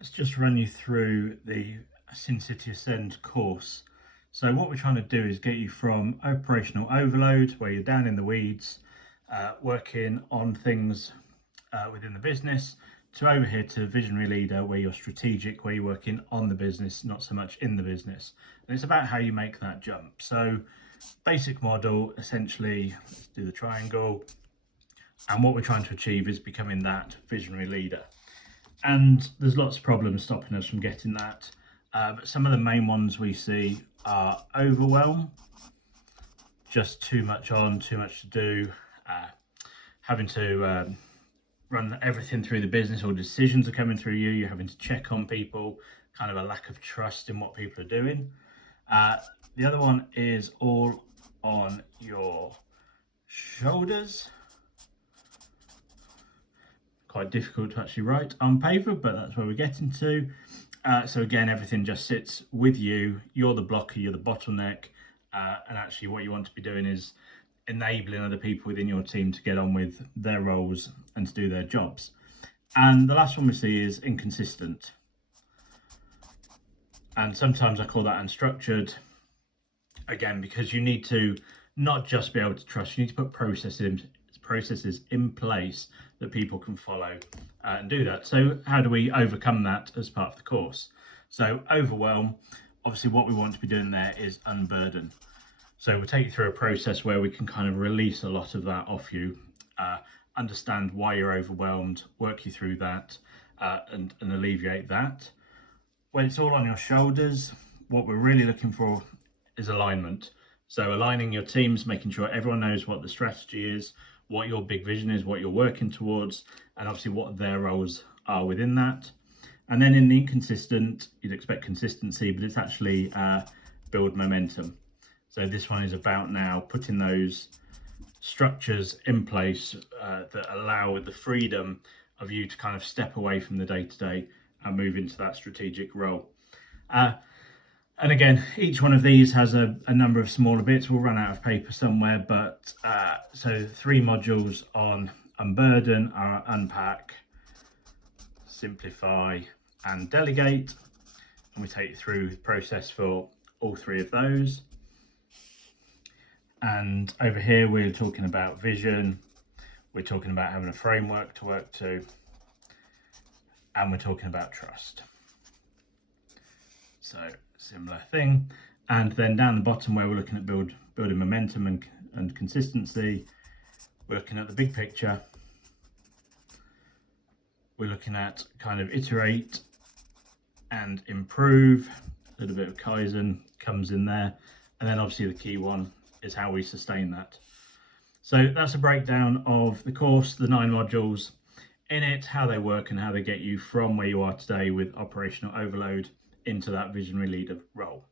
Let's just run you through the Sin City Ascend course. So what we're trying to do is get you from operational overload, where you're down in the weeds, working on things within the business, to over here to visionary leader, where you're strategic, where you're working on the business, not so much in the business. And it's about how you make that jump. So basic model, essentially, let's do the triangle. And what we're trying to achieve is becoming that visionary leader. And there's lots of problems stopping us from getting that. But some of the main ones we see are overwhelm, just too much on, too much to do, having to run everything through the business, or decisions are coming through you, you're having to check on people, kind of a lack of trust in what people are doing. The other one is all on your shoulders. Quite difficult to actually write on paper, but that's where we're getting to. So again, everything just sits with you. You're the blocker, you're the bottleneck, and actually what you want to be doing is enabling other people within your team to get on with their roles and to do their jobs. And the last one we see is inconsistent. And sometimes I call that unstructured, again, because you need to not just be able to trust, you need to put processes in place that people can follow and do that. So how do we overcome that as part of the course? So overwhelm, obviously what we want to be doing there is unburden. So we'll take you through a process where we can kind of release a lot of that off you, understand why you're overwhelmed, work you through that, and alleviate that. When it's all on your shoulders, what we're really looking for is alignment. So aligning your teams, making sure everyone knows what the strategy is, what your big vision is, what you're working towards, and obviously what their roles are within that. And then in the inconsistent, you'd expect consistency, but it's actually build momentum. So this one is about now putting those structures in place that allow the freedom of you to kind of step away from the day-to-day and move into that strategic role. And again, each one of these has a number of smaller bits. We'll run out of paper somewhere, but so 3 modules on unburden are unpack, simplify, and delegate. And we take you through the process for all 3 of those. And over here, we're talking about vision. We're talking about having a framework to work to. And we're talking about trust. So similar thing. And then down the bottom, where we're looking at building momentum and consistency, we're looking at the big picture. We're looking at kind of iterate and improve. A little bit of Kaizen comes in there. And then obviously the key one is how we sustain that. So that's a breakdown of the course, the 9 modules in it, how they work and how they get you from where you are today with operational overload into that visionary leader role.